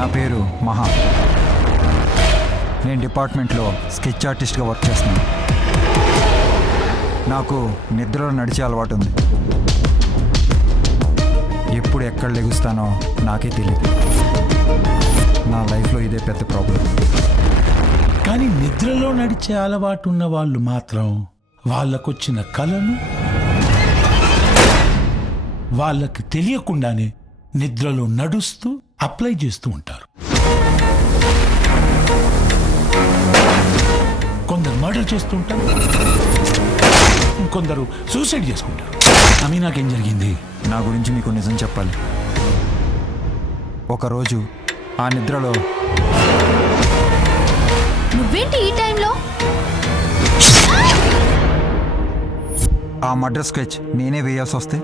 నా పేరు మహా. నేను డిపార్ట్మెంట్లో స్కెచ్ ఆర్టిస్ట్గా వర్క్ చేస్తున్నాను. నాకు నిద్రలో నడిచే అలవాటు ఉంది. ఎప్పుడు ఎక్కడ లెగుస్తానో నాకే తెలియదు. నా లైఫ్లో ఇదే పెద్ద ప్రాబ్లం. కానీ నిద్రలో నడిచే అలవాటు ఉన్న వాళ్ళు మాత్రం వాళ్ళకొచ్చిన కలను వాళ్ళకి తెలియకుండానే నిద్రలో నడుస్తూ అప్లై చేస్తూ ఉంటారు. కొందరు మర్డర్ చేస్తుంటారు, కొందరు సూసైడ్ చేసుకుంటారు. నాకేం జరిగింది? నా గురించి మీకు నిజం చెప్పాలి. ఒకరోజు ఆ నిద్రలో నువ్వేంటి ఈ టైంలో? ఆ మర్డర్ స్కెచ్ నేనే వేయాల్సి వస్తే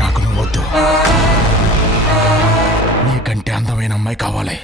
నాకు నువ్వు వద్దు. నీకంటే అందమైన అమ్మాయి కావాలి.